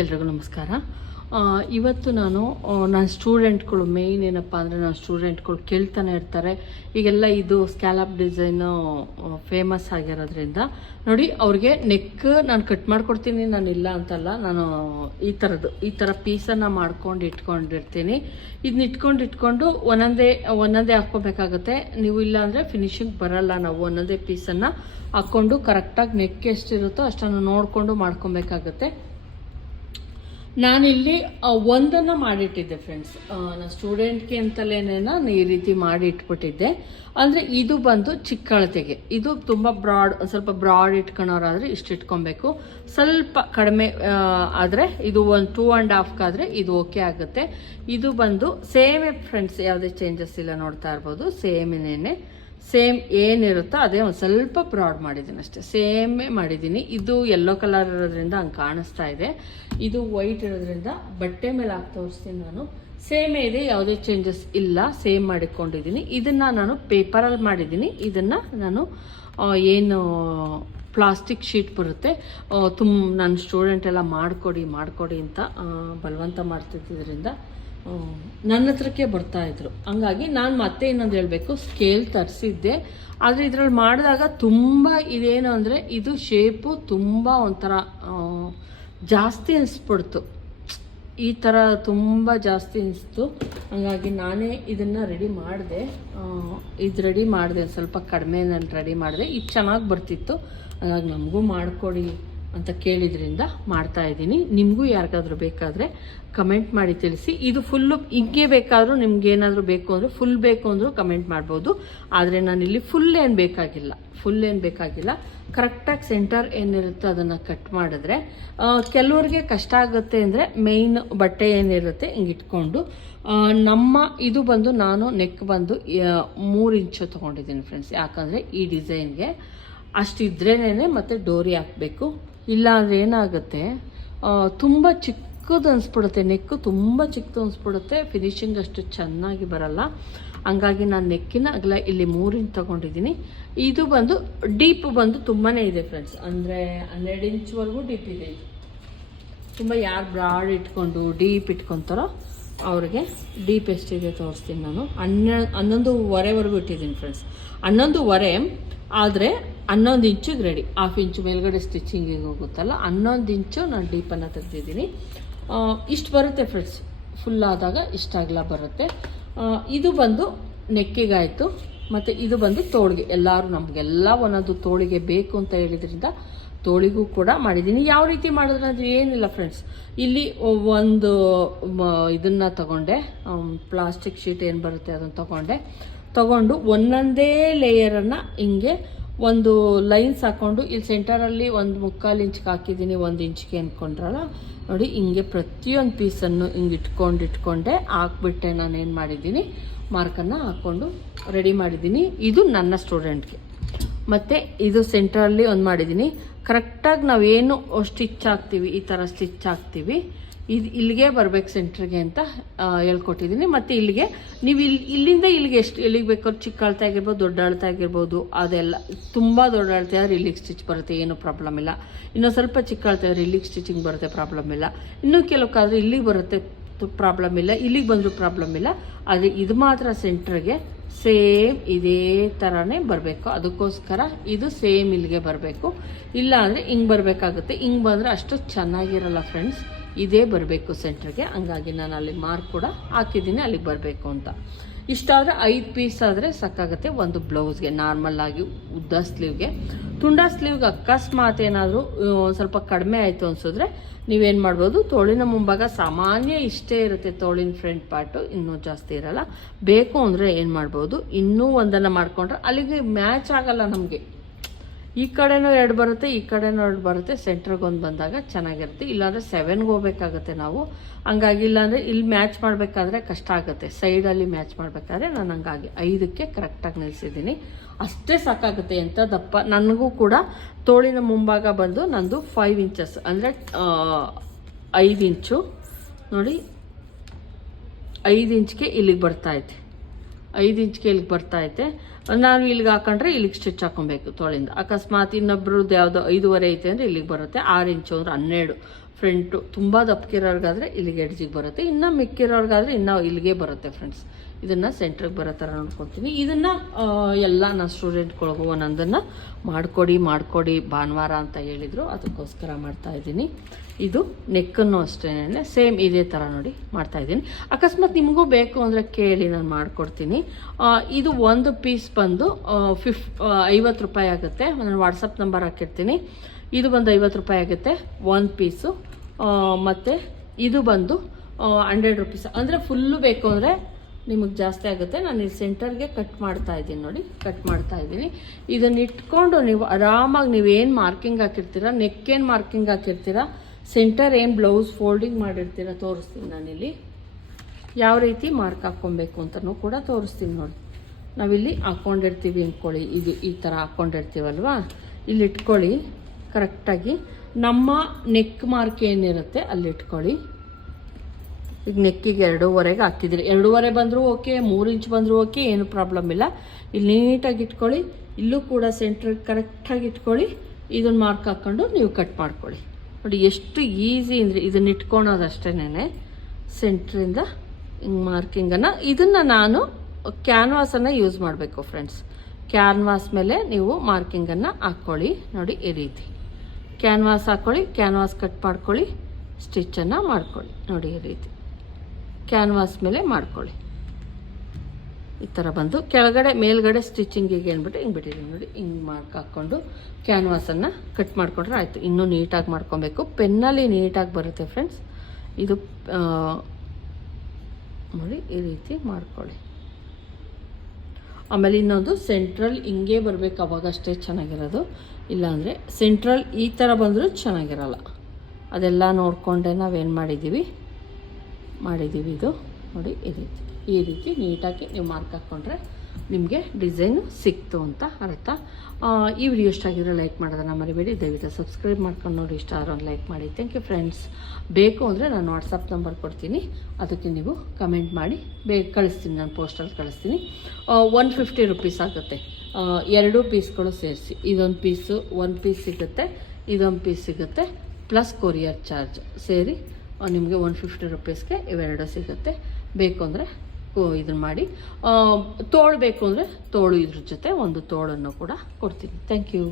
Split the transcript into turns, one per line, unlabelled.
ಎಲ್ರಿಗೂ ನಮಸ್ಕಾರ. ಇವತ್ತು ನಾನು ನನ್ನ ಸ್ಟೂಡೆಂಟ್ಗಳು ಮೇಯ್ನ್ ಏನಪ್ಪ ಅಂದರೆ ನನ್ನ ಸ್ಟೂಡೆಂಟ್ಗಳು ಕೇಳ್ತಾನೆ ಇರ್ತಾರೆ. ಈಗೆಲ್ಲ ಇದು ಸ್ಕ್ಯಾಲಪ್ ಡಿಸೈನು ಫೇಮಸ್ ಆಗಿರೋದ್ರಿಂದ ನೋಡಿ ಅವ್ರಿಗೆ ನೆಕ್ ನಾನು ಕಟ್ ಮಾಡ್ಕೊಡ್ತೀನಿ, ನಾನು ಇಲ್ಲ ಅಂತಲ್ಲ, ನಾನು ಈ ಥರದ್ದು ಈ ಥರ ಪೀಸನ್ನು ಮಾಡ್ಕೊಂಡು ಇಟ್ಕೊಂಡಿರ್ತೀನಿ. ಇದನ್ನ ಇಟ್ಕೊಂಡು ಇಟ್ಕೊಂಡು ಒಂದೊಂದೇ ಒಂದೊಂದೇ ಹಾಕ್ಕೋಬೇಕಾಗತ್ತೆ. ನೀವು ಇಲ್ಲ ಅಂದರೆ ಫಿನಿಶಿಂಗ್ ಬರಲ್ಲ ನಾವು, ಒಂದೊಂದೇ ಪೀಸನ್ನು ಹಾಕ್ಕೊಂಡು ಕರೆಕ್ಟಾಗಿ ನೆಕ್ ಎಷ್ಟಿರುತ್ತೋ ಅಷ್ಟನ್ನು ನೋಡಿಕೊಂಡು ಮಾಡ್ಕೊಬೇಕಾಗತ್ತೆ. ನಾನಿಲ್ಲಿ ಒಂದನ್ನು ಮಾಡಿಟ್ಟಿದ್ದೆ ಫ್ರೆಂಡ್ಸ್ ನನ್ನ ಸ್ಟೂಡೆಂಟ್ಗೆ ಅಂತಲೇ ನಾನು ಈ ರೀತಿ ಮಾಡಿ ಇಟ್ಬಿಟ್ಟಿದ್ದೆ ಅಂದರೆ ಇದು ಬಂದು ಚಿಕ್ಕಳತೆಗೆ. ಇದು ತುಂಬ ಬ್ರಾಡ್ ಸ್ವಲ್ಪ ಬ್ರಾಡ್ ಇಟ್ಕೊಳೋರಾದರೆ ಇಷ್ಟು ಇಟ್ಕೊಬೇಕು. ಸ್ವಲ್ಪ ಕಡಿಮೆ ಆದರೆ ಇದು ಒಂದು ಟೂ ಆ್ಯಂಡ್ ಹಾಫ್ಗಾದರೆ ಇದು ಓಕೆ ಆಗುತ್ತೆ. ಇದು ಬಂದು ಸೇಮೇ ಫ್ರೆಂಡ್ಸ್ ಯಾವುದೇ ಚೇಂಜಸ್ ಇಲ್ಲ ನೋಡ್ತಾ ಇರ್ಬೋದು. ಸೇಮೇನೆ ಸೇಮ್ ಏನಿರುತ್ತೋ ಅದೇ ಒಂದು ಸ್ವಲ್ಪ ಬ್ರಾಡ್ ಮಾಡಿದ್ದೀನಿ ಅಷ್ಟೇ. ಸೇಮೇ ಮಾಡಿದ್ದೀನಿ. ಇದು ಯೆಲ್ಲೋ ಕಲರ್ ಇರೋದ್ರಿಂದ ಹಂಗೆ ಕಾಣಿಸ್ತಾ ಇದೆ. ಇದು ವೈಟ್ ಇರೋದ್ರಿಂದ ಬಟ್ಟೆ ಮೇಲೆ ಹಾಕಿ ತೋರಿಸ್ತೀನಿ ನಾನು. ಸೇಮೇ ಇದೆ, ಯಾವುದೇ ಚೇಂಜಸ್ ಇಲ್ಲ. ಸೇಮ್ ಮಾಡಿಕೊಂಡಿದ್ದೀನಿ. ಇದನ್ನು ನಾನು ಪೇಪರಲ್ಲಿ ಮಾಡಿದ್ದೀನಿ. ಇದನ್ನು ನಾನು ಏನು ಪ್ಲಾಸ್ಟಿಕ್ ಶೀಟ್ ಬರುತ್ತೆ. ತುಂಬ ನನ್ನ ಸ್ಟೂಡೆಂಟ್ ಎಲ್ಲ ಮಾಡಿಕೊಡಿ ಮಾಡಿಕೊಡಿ ಅಂತ ಬಲವಂತ ಮಾಡ್ತಿದ್ದರಿಂದ. ನನ್ನ ಹತ್ರಕ್ಕೆ ಬರ್ತಾ ಇದ್ರು. ಹಂಗಾಗಿ ನಾನು ಮತ್ತೆ ಇನ್ನೊಂದು ಹೇಳಬೇಕು. ಸ್ಕೇಲ್ ತರಿಸಿದ್ದೆ. ಆದರೆ ಇದ್ರಲ್ಲಿ ಮಾಡಿದಾಗ ತುಂಬ ಇದೇನು ಅಂದರೆ ಇದು ಶೇಪು ತುಂಬ ಒಂಥರ ಜಾಸ್ತಿ ಅನಿಸ್ಬಿಡ್ತು. ಈ ಥರ ತುಂಬ ಜಾಸ್ತಿ ಅನಿಸ್ತು. ಹಂಗಾಗಿ ನಾನೇ ಇದನ್ನು ರೆಡಿ ಮಾಡಿದೆ. ಇದು ರೆಡಿ ಮಾಡಿದೆ. ಸ್ವಲ್ಪ ಕಡಿಮೆ ನಾನು ರೆಡಿ ಮಾಡಿದೆ. ಇದು ಚೆನ್ನಾಗಿ ಬರ್ತಿತ್ತು. ಹಾಗಾಗಿ ನಮಗೂ ಮಾಡಿಕೊಡಿ. ಅಂತ ಕೇಳಿದ್ರಿಂದ ಮಾಡ್ತಾ ಇದ್ದೀನಿ. ನಿಮಗೂ ಯಾರಿಗಾದ್ರೂ ಬೇಕಾದರೆ ಕಮೆಂಟ್ ಮಾಡಿ ತಿಳಿಸಿ. ಇದು ಫುಲ್ಲು ಹಿಂಗೆ ಬೇಕಾದರೂ ನಿಮ್ಗೆ ಏನಾದರೂ ಬೇಕು ಅಂದರೆ ಫುಲ್ ಬೇಕು ಅಂದರೂ ಕಮೆಂಟ್ ಮಾಡ್ಬೋದು. ಆದರೆ ನಾನಿಲ್ಲಿ ಫುಲ್ ಏನು ಬೇಕಾಗಿಲ್ಲ. ಫುಲ್ ಏನು ಬೇಕಾಗಿಲ್ಲ. ಕರೆಕ್ಟಾಗಿ ಸೆಂಟರ್ ಏನಿರುತ್ತೆ ಅದನ್ನು ಕಟ್ ಮಾಡಿದ್ರೆ ಕೆಲವರಿಗೆ ಕಷ್ಟ ಆಗುತ್ತೆ ಅಂದರೆ ಮೇಯ್ನ್ ಬಟ್ಟೆ ಏನಿರುತ್ತೆ ಹಿಂಗೆ ಇಟ್ಕೊಂಡು. ನಮ್ಮ ಇದು ಬಂದು ನಾನು ನೆಕ್ ಬಂದು ಮೂರು ಇಂಚು ತೊಗೊಂಡಿದ್ದೀನಿ ಫ್ರೆಂಡ್ಸ್ ಯಾಕಂದರೆ ಈ ಡಿಸೈನ್ಗೆ ಅಷ್ಟಿದ್ರೇನೆ ಮತ್ತೆ ಡೋರಿ ಹಾಕಬೇಕು. ಇಲ್ಲ ಅಂದರೆ ಏನಾಗುತ್ತೆ? ತುಂಬ ಚಿಕ್ಕದು ಅನಿಸ್ಬಿಡುತ್ತೆ. ನೆಕ್ಕು ತುಂಬ ಚಿಕ್ಕದು ಅನಿಸ್ಬಿಡುತ್ತೆ. ಫಿನಿಶಿಂಗ್ ಅಷ್ಟು ಚೆನ್ನಾಗಿ ಬರಲ್ಲ. ಹಂಗಾಗಿ ನಾನು ನೆಕ್ಕಿನ ಅಗಲ ಇಲ್ಲಿ ಮೂರಿಂದ ತಗೊಂಡಿದ್ದೀನಿ. ಇದು ಬಂದು ಡೀಪ್ ಬಂದು ತುಂಬಾ ಇದೆ ಫ್ರೆಂಡ್ಸ್ ಅಂದರೆ ಹನ್ನೆರಡು ಇಂಚ್ವರೆಗೂ ಡೀಪ್ ಇದು ತುಂಬ ಯಾರು ಬ್ರಾಡ್ ಇಟ್ಕೊಂಡು ಡೀಪ್ ಇಟ್ಕೊತಾರೋ ಅವ್ರಿಗೆ ಡೀಪ್ ಎಷ್ಟಿದೆ ತೋರಿಸ್ತೀನಿ ನಾನು. ಹನ್ನೆರಡು, ಹನ್ನೊಂದುವರೆವರೆಗೂ ಇಟ್ಟಿದ್ದೀನಿ ಫ್ರೆಂಡ್ಸ್ ಹನ್ನೊಂದುವರೆ ಆದರೆ ಹನ್ನೊಂದು ಇಂಚಿಗೆ ರೆಡಿ ಹಾಫ್ ಇಂಚು ಮೇಲ್ಗಡೆ ಸ್ಟಿಚಿಂಗಿಗೆ ಹೋಗುತ್ತಲ್ಲ, ಹನ್ನೊಂದು ಇಂಚು ನಾನು ಡೀಪನ್ನು ತೆಗೆದಿದ್ದೀನಿ. ಇಷ್ಟು ಬರುತ್ತೆ ಫ್ರೆಂಡ್ಸ್ ಫುಲ್ ಆದಾಗ ಇಷ್ಟಾಗಲ ಬರುತ್ತೆ. ಇದು ಬಂದು ನೆಕ್ಕಿಗಾಯಿತು. ಮತ್ತು ಇದು ಬಂದು ತೋಳಿಗೆ. ಎಲ್ಲರೂ ನಮಗೆಲ್ಲ ಒಂದೊಂದು ತೋಳಿಗೆ ಬೇಕು ಅಂತ ಹೇಳಿದ್ರಿಂದ ತೋಳಿಗೂ ಕೂಡ ಮಾಡಿದ್ದೀನಿ. ಯಾವ ರೀತಿ ಮಾಡಿದ್ರೆ ಅದು ಏನಿಲ್ಲ ಫ್ರೆಂಡ್ಸ್ ಇಲ್ಲಿ ಒಂದು ಇದನ್ನ ತಗೊಂಡೆ. ಪ್ಲಾಸ್ಟಿಕ್ ಶೀಟ್ ಏನು ಬರುತ್ತೆ ಅದನ್ನು ತಗೊಂಡೆ. ತಗೊಂಡು ಒಂದೊಂದೇ ಲೇಯರನ್ನು ಹಿಂಗೆ ಒಂದು ಲೈನ್ಸ್ ಹಾಕ್ಕೊಂಡು ಇಲ್ಲಿ ಸೆಂಟರಲ್ಲಿ ಒಂದು ಮುಕ್ಕಾಲು ಇಂಚ್ಗೆ ಹಾಕಿದ್ದೀನಿ, ಒಂದು ಇಂಚ್ಗೆ ಅಂದ್ಕೊಂಡ್ರಲ್ಲ ನೋಡಿ, ಹಿಂಗೆ ಪ್ರತಿಯೊಂದು ಪೀಸನ್ನು ಹಿಂಗೆ ಇಟ್ಕೊಂಡು ಇಟ್ಕೊಂಡೆ ಹಾಕ್ಬಿಟ್ಟೆ ನಾನು ಏನು ಮಾಡಿದ್ದೀನಿ ಮಾರ್ಕನ್ನು ಹಾಕ್ಕೊಂಡು ರೆಡಿ ಮಾಡಿದ್ದೀನಿ. ಇದು ನನ್ನ ಸ್ಟೂಡೆಂಟ್ಗೆ ಮತ್ತು ಇದು ಸೆಂಟ್ರಲ್ಲಿ ಒಂದು ಮಾಡಿದ್ದೀನಿ. ಕರೆಕ್ಟಾಗಿ ನಾವೇನು ಸ್ಟಿಚ್ ಹಾಕ್ತೀವಿ, ಈ ಥರ ಸ್ಟಿಚ್ ಹಾಕ್ತೀವಿ. ಇದು ಇಲ್ಲಿಗೆ ಬರ್ಬೇಕು ಸೆಂಟ್ರಿಗೆ ಅಂತ ಹೇಳ್ಕೊಟ್ಟಿದ್ದೀನಿ ಮತ್ತು ಇಲ್ಲಿಗೆ, ನೀವು ಇಲ್ಲಿ ಇಲ್ಲಿಂದ ಇಲ್ಲಿಗೆ ಎಷ್ಟು, ಎಲ್ಲಿಗೆ ಬೇಕಾದ್ರೂ ಚಿಕ್ಕ ಅಳತೆ ಆಗಿರ್ಬೋದು, ದೊಡ್ಡ ಅಳತೆ ಆಗಿರ್ಬೋದು, ಅದೆಲ್ಲ, ತುಂಬ ದೊಡ್ಡ ಅಳತೆ ಆದರೆ ಇಲ್ಲಿಗೆ ಸ್ಟಿಚ್ ಬರುತ್ತೆ, ಏನೂ ಪ್ರಾಬ್ಲಮ್ ಇಲ್ಲ. ಇನ್ನೂ ಸ್ವಲ್ಪ ಚಿಕ್ಕ ಅಳತೆ ಆದರೆ ಇಲ್ಲಿಗೆ ಸ್ಟಿಚಿಂಗ್ ಬರುತ್ತೆ ಪ್ರಾಬ್ಲಮ್ ಇಲ್ಲ. ಇನ್ನೂ ಕೆಲವಕ್ಕಾದ್ರೆ ಇಲ್ಲಿಗೆ ಬರುತ್ತೆ ಪ್ರಾಬ್ಲಮ್ ಇಲ್ಲ. ಇಲ್ಲಿಗೆ ಬಂದರೂ ಪ್ರಾಬ್ಲಮ್ ಇಲ್ಲ. ಆದರೆ ಇದು ಮಾತ್ರ ಸೆಂಟ್ರಿಗೆ ಸೇಮ್ ಇದೇ ಥರನೇ ಬರಬೇಕು. ಅದಕ್ಕೋಸ್ಕರ ಇದು ಸೇಮ್ ಇಲ್ಲಿಗೆ ಬರಬೇಕು. ಇಲ್ಲ ಅಂದರೆ ಹಿಂಗೆ ಬರಬೇಕಾಗುತ್ತೆ. ಹಿಂಗೆ ಬಂದರೆ ಅಷ್ಟು ಚೆನ್ನಾಗಿರಲ್ಲ ಫ್ರೆಂಡ್ಸ್ ಇದೇ ಬರಬೇಕು ಸೆಂಟ್ರಿಗೆ ಹಂಗಾಗಿ ನಾನು ಅಲ್ಲಿ ಮಾರ್ಕ್ ಕೂಡ ಹಾಕಿದ್ದೀನಿ, ಅಲ್ಲಿಗೆ ಬರಬೇಕು ಅಂತ. ಇಷ್ಟಾದರೆ ಐದು ಪೀಸ್ ಆದರೆ ಸಾಕಾಗುತ್ತೆ ಒಂದು ಬ್ಲೌಸ್ಗೆ ನಾರ್ಮಲ್ಲಾಗಿ ಉದ್ದ ಸ್ಲೀವ್ಗೆ ತುಂಡ ಸ್ಲೀವ್ಗೆ ಅಕಸ್ಮಾತ್ ಏನಾದರೂ ಸ್ವಲ್ಪ ಕಡಿಮೆ ಆಯಿತು ಅನಿಸಿದ್ರೆ ನೀವೇನು ಮಾಡ್ಬೋದು, ತೋಳಿನ ಮುಂಭಾಗ ಸಾಮಾನ್ಯ ಇಷ್ಟೇ ಇರುತ್ತೆ ತೋಳಿನ ಫ್ರಂಟ್ ಪಾರ್ಟು ಇನ್ನೂ ಜಾಸ್ತಿ ಇರಲ್ಲ. ಬೇಕು ಅಂದರೆ ಏನು ಮಾಡ್ಬೋದು, ಇನ್ನೂ ಒಂದನ್ನು ಮಾಡಿಕೊಂಡ್ರೆ ಅಲ್ಲಿಗೆ ಮ್ಯಾಚ್ ಆಗಲ್ಲ ನಮಗೆ. ಈ ಕಡೆನೂ ಎರಡು ಬರುತ್ತೆ, ಈ ಕಡೆನೂ ಎರಡು ಬರುತ್ತೆ. ಸೆಂಟ್ರಿಗೆ ಒಂದು ಬಂದಾಗ ಚೆನ್ನಾಗಿರುತ್ತೆ. ಇಲ್ಲಾಂದರೆ ಸೆವೆನ್ಗೆ ಹೋಗ್ಬೇಕಾಗತ್ತೆ ನಾವು. ಹಂಗಾಗಿ ಇಲ್ಲಾಂದರೆ ಇಲ್ಲಿ ಮ್ಯಾಚ್ ಮಾಡಬೇಕಾದ್ರೆ ಕಷ್ಟ ಆಗುತ್ತೆ. ಸೈಡಲ್ಲಿ ಮ್ಯಾಚ್ ಮಾಡಬೇಕಾದ್ರೆ ನಾನು ಹಂಗಾಗಿ ಐದಕ್ಕೆ ಕರೆಕ್ಟಾಗಿ ನಿಲ್ಲಿಸಿದ್ದೀನಿ ಅಷ್ಟೇ ಸಾಕಾಗುತ್ತೆ ಎಂಥ ದಪ್ಪ ನನಗೂ ಕೂಡ ತೋಳಿನ ಮುಂಭಾಗ ಬಂದು ನಂದು ಫೈವ್ ಇಂಚಸ್ ಅಂದರೆ ಐದು ಇಂಚು ನೋಡಿ, ಐದು ಇಂಚ್ಗೆ ಇಲ್ಲಿಗೆ ಬರ್ತಾ ಐತೆ. ಐದು ಇಂಚ್ಗೆ ಇಲ್ಲಿಗೆ ಬರ್ತಾ ಐತೆ. ನಾನು ಇಲ್ಲಿಗೆ ಹಾಕೊಂಡ್ರೆ ಇಲ್ಲಿಗೆ ಸ್ಟಿಚ್ ಹಾಕೊಬೇಕು ತೋಳಿಂದ. ಅಕಸ್ಮಾತ್ ಇನ್ನೊಬ್ರದ್ದು ಯಾವುದೋ ಐದುವರೆ ಐತೆ ಅಂದರೆ ಇಲ್ಲಿಗೆ ಬರುತ್ತೆ. ಆರು ಇಂಚು ಅಂದ್ರೆ ಹನ್ನೆರಡು. ಫ್ರಂಟು ತುಂಬ ದಪ್ಪಕಿರೋರ್ಗಾದ್ರೆ ಇಲ್ಲಿಗೆ ಎಡ್ಜಿಗೆ ಬರುತ್ತೆ. ಇನ್ನು ಮಿಕ್ಕಿರೋರ್ಗಾದ್ರೆ ಇನ್ನೂ ಇಲ್ಲಿಗೆ ಬರುತ್ತೆ ಫ್ರೆಂಡ್ಸ್ ಇದನ್ನು ಸೆಂಟ್ರಿಗೆ ಬರೋ ಥರ ನೋಡ್ಕೊತೀನಿ ಇದನ್ನು ಎಲ್ಲ ನನ್ನ ಸ್ಟೂಡೆಂಟ್ಗಳಿಗೂ ಒಂದೊಂದನ್ನು ಮಾಡಿಕೊಡಿ ಮಾಡಿಕೊಡಿ ಭಾನುವಾರ ಅಂತ ಹೇಳಿದರು. ಅದಕ್ಕೋಸ್ಕರ ಮಾಡ್ತಾ ಇದ್ದೀನಿ. ಇದು ನೆಕ್ಕನ್ನು ಅಷ್ಟೇನೆ ಸೇಮ್ ಇದೇ ಥರ ನೋಡಿ ಮಾಡ್ತಾ ಇದ್ದೀನಿ. ಅಕಸ್ಮಾತ್ ನಿಮಗೂ ಬೇಕು ಅಂದರೆ ಕೇಳಿ, ನಾನು ಮಾಡಿಕೊಡ್ತೀನಿ. ಇದು ಒಂದು ಪೀಸ್ ಬಂದು ಫಿಫ್ ಐವತ್ತು ರೂಪಾಯಿ ಆಗುತ್ತೆ. ನಾನು ವಾಟ್ಸಪ್ ನಂಬರ್ ಹಾಕಿರ್ತೀನಿ. ಇದು ಬಂದು ಐವತ್ತು ರೂಪಾಯಿ ಆಗುತ್ತೆ ಒಂದು ಪೀಸು ಮತ್ತು ಇದು ಬಂದು ಹಂಡ್ರೆಡ್ ರುಪೀಸ್ ಅಂದರೆ ಫುಲ್ಲು ಬೇಕು ಅಂದರೆ ನಿಮಗೆ ಜಾಸ್ತಿ ಆಗುತ್ತೆ. ನಾನು ಇಲ್ಲಿ ಸೆಂಟರ್ಗೆ ಕಟ್ ಮಾಡ್ತಾ ಇದ್ದೀನಿ ನೋಡಿ. ಕಟ್ ಮಾಡ್ತಾ ಇದ್ದೀನಿ. ಇದನ್ನು ಇಟ್ಕೊಂಡು ನೀವು ಆರಾಮಾಗಿ ನೀವೇನು ಮಾರ್ಕಿಂಗ್ ಹಾಕಿರ್ತೀರ ನೆಕ್ ಏನು ಮಾರ್ಕಿಂಗ್ ಹಾಕಿರ್ತೀರ ಸೆಂಟರ್ ಏನು ಬ್ಲೌಸ್ ಫೋಲ್ಡಿಂಗ್ ಮಾಡಿರ್ತೀರ ತೋರಿಸ್ತೀನಿ ನಾನಿಲ್ಲಿ ಯಾವ ರೀತಿ ಮಾರ್ಕ್ ಹಾಕ್ಕೊಬೇಕು ಅಂತಲೂ ಕೂಡ ತೋರಿಸ್ತೀನಿ ನೋಡಿ. ನಾವಿಲ್ಲಿ ಹಾಕ್ಕೊಂಡಿರ್ತೀವಿ ಅಂದ್ಕೊಳ್ಳಿ ಇದು ಈ ಥರ ಹಾಕ್ಕೊಂಡಿರ್ತೀವಲ್ವಾ ಇಲ್ಲಿ ಇಟ್ಕೊಳ್ಳಿ. ಕರೆಕ್ಟಾಗಿ ನಮ್ಮ ನೆಕ್ ಮಾರ್ಕ್ ಏನಿರುತ್ತೆ, ಅಲ್ಲಿ ಇಟ್ಕೊಳ್ಳಿ. ಈಗ ನೆಕ್ಕಿಗೆ ಎರಡೂವರೆಗೆ ಹಾಕ್ತಿದ್ದೀರಿ. ಎರಡೂವರೆ ಬಂದರೂ ಓಕೆ, ಮೂರು ಇಂಚ್ ಬಂದರೂ ಓಕೆ, ಏನು ಪ್ರಾಬ್ಲಮ್ ಇಲ್ಲ. ಇಲ್ಲಿ ನೀಟಾಗಿ ಇಟ್ಕೊಳ್ಳಿ. ಇಲ್ಲೂ ಕೂಡ ಸೆಂಟ್ರಿಗೆ ಕರೆಕ್ಟಾಗಿ ಇಟ್ಕೊಳ್ಳಿ. ಇದನ್ನು ಮಾರ್ಕ್ ಹಾಕ್ಕೊಂಡು ನೀವು ಕಟ್ ಮಾಡ್ಕೊಳ್ಳಿ. ನೋಡಿ, ಎಷ್ಟು ಈಸಿ ಅಂದರೆ ಇದನ್ನ ಇಟ್ಕೊಳೋದಷ್ಟೇನೆ ಸೆಂಟ್ರಿಂದ ಹಿಂಗೆ ಮಾರ್ಕಿಂಗನ್ನು ಇದನ್ನು ನಾನು ಕ್ಯಾನ್ವಾಸನ್ನು ಯೂಸ್ ಮಾಡಬೇಕು ಫ್ರೆಂಡ್ಸ್ ಕ್ಯಾನ್ವಾಸ್ ಮೇಲೆ ನೀವು ಮಾರ್ಕಿಂಗನ್ನು ಹಾಕ್ಕೊಳ್ಳಿ ನೋಡಿ, ಈ ರೀತಿ. ಕ್ಯಾನ್ವಾಸ್ ಹಾಕ್ಕೊಳ್ಳಿ ಕ್ಯಾನ್ವಾಸ್ ಕಟ್ ಮಾಡ್ಕೊಳ್ಳಿ ಸ್ಟಿಚ್ಚನ್ನು ಮಾಡ್ಕೊಳ್ಳಿ. ನೋಡಿ, ಈ ರೀತಿ. ಕ್ಯಾನ್ವಾಸ್ ಮೇಲೆ ಮಾಡ್ಕೊಳ್ಳಿ. ಈ ಥರ ಬಂದು ಕೆಳಗಡೆ, ಮೇಲ್ಗಡೆ ಸ್ಟಿಚಿಂಗಿಗೆ ಅಂದ್ಬಿಟ್ಟು ಹಿಂಗೆ ಬಿಟ್ಟಿದ್ದೀನಿ ನೋಡಿ, ಹಿಂಗೆ ಮಾರ್ಕ್ ಹಾಕ್ಕೊಂಡು ಕ್ಯಾನ್ವಾಸನ್ನು ಕಟ್ ಮಾಡಿಕೊಂಡ್ರೆ ಆಯಿತು. ಇನ್ನೂ ನೀಟಾಗಿ ಮಾಡ್ಕೊಬೇಕು. ಪೆನ್ನಲ್ಲಿ ನೀಟಾಗಿ ಬರುತ್ತೆ ಫ್ರೆಂಡ್ಸ್ ಇದು ನೋಡಿ, ಈ ರೀತಿ ಮಾಡ್ಕೊಳ್ಳಿ. ಆಮೇಲೆ ಇನ್ನೊಂದು ಸೆಂಟ್ರಲ್ ಹಿಂಗೆ ಬರಬೇಕು. ಅವಾಗಷ್ಟೇ ಚೆನ್ನಾಗಿರೋದು. ಇಲ್ಲಾಂದರೆ ಸೆಂಟ್ರಲ್ ಈ ಥರ ಬಂದರೂ ಚೆನ್ನಾಗಿರಲ್ಲ. ಅದೆಲ್ಲ ನೋಡಿಕೊಂಡೆ ನಾವೇನು ಮಾಡಿದ್ದೀವಿ ಮಾಡಿದ್ದೀವಿ ಇದು. ನೋಡಿ, ಈ ರೀತಿ. ಈ ರೀತಿ ನೀಟಾಗಿ ನೀವು ಮಾರ್ಕ್ ಹಾಕ್ಕೊಂಡ್ರೆ ನಿಮಗೆ ಡಿಸೈನು ಸಿಕ್ತು ಅಂತ ಅರ್ಥ. ಈ ವಿಡಿಯೋ ಇಷ್ಟ ಆಗಿದ್ರೆ ಲೈಕ್ ಮಾಡೋದನ್ನ ಮರಿಬೇಡಿ. ದಯವಿಟ್ಟು ಸಬ್ಸ್ಕ್ರೈಬ್ ಮಾಡ್ಕೊಂಡು ನೋಡಿ, ಇಷ್ಟ ಒಂದು ಲೈಕ್ ಮಾಡಿ. ಥ್ಯಾಂಕ್ ಯು ಫ್ರೆಂಡ್ಸ್ ಬೇಕು ಅಂದರೆ ನಾನು ವಾಟ್ಸಪ್ ನಂಬರ್ ಕೊಡ್ತೀನಿ. ಅದಕ್ಕೆ ನೀವು ಕಮೆಂಟ್ ಮಾಡಿ. ಬೇಗ ಕಳಿಸ್ತೀನಿ, ನಾನು ಪೋಸ್ಟಲ್ಲಿ ಕಳಿಸ್ತೀನಿ. ಒನ್ ಫಿಫ್ಟಿ ರುಪೀಸ್ ಆಗುತ್ತೆ. ಎರಡು ಪೀಸ್ಗಳು ಸೇರಿಸಿ. ಇದೊಂದು ಪೀಸು ಒಂದು ಪೀಸ್ ಸಿಗುತ್ತೆ. ಇದೊಂದು ಪೀಸ್ ಸಿಗುತ್ತೆ. ಪ್ಲಸ್ ಕೊರಿಯರ್ ಚಾರ್ಜ್ ಸೇರಿ ನಿಮಗೆ ಒನ್ ಫಿಫ್ಟಿ ರುಪೀಸ್ಗೆ ಇವೆರಡು ಸಿಗುತ್ತೆ. ಬೇಕು ಅಂದರೆ ಇದನ್ನು ಮಾಡಿ. ತೋಳು ಬೇಕು ಅಂದರೆ ತೋಳು ಇದ್ರ ಜೊತೆ ಒಂದು ತೋಳನ್ನು ಕೂಡ ಕೊಡ್ತೀನಿ. Thank you